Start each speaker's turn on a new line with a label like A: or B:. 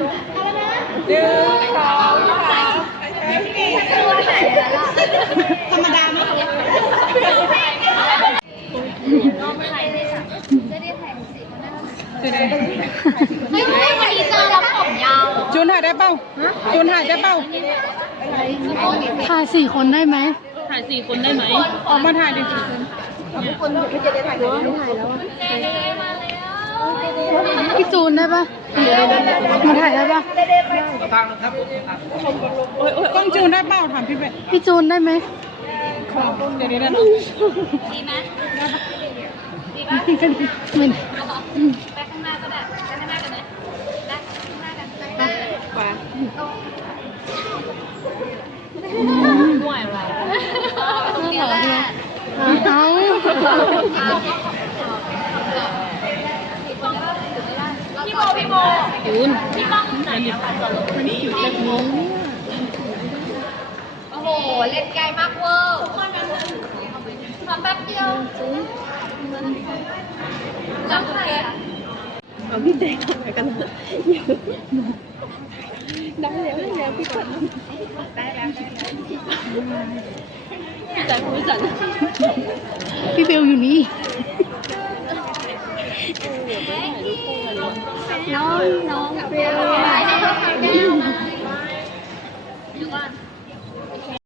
A: หนึ่งสองสาม
B: ธรรมดาไหม
A: จุน
C: เฮ้ยวันนี้เจอแล้วผมยาว
A: จุนถ่ายได้เปล่าจุนถ่ายได้เปล่า
D: ถ่ายสี่คนได้ไหม
E: ถ่ายสี่คนได้ไหม
A: ออกมาถ่ายดิ
D: พี่จูนได้ปะมาถ่ายได้ปะ
A: กล้องจูนได้เปล่าถามพี่เบส
D: พี่จูนได้ไหม
A: เดี๋ยวนี้นะ
C: ดีไหม
D: ไม่
C: ไปข้างหน้าก็ได้ไปข้างหน้ากันไหมได้ข้างหน้ากันได้
E: ห่วยอะไร
C: ตรงนี้แหละ
D: เอา
C: พี่โมพี่โม
E: จูนพี่ป้องไหนอะ
C: โอ้โห เล่นไกลมากเวอร์ทำแป๊บเดียวจังเลยอะ
E: เอาพี่แดงทำอะไรกันนะได้แล้วได้แล้วพี่ปัดได้แล้วได้แล้วแต่คุณสัน
D: พี่เบลอยู่นี่
C: น้องน้องเปรี้ยวเดี๋ยวก่อน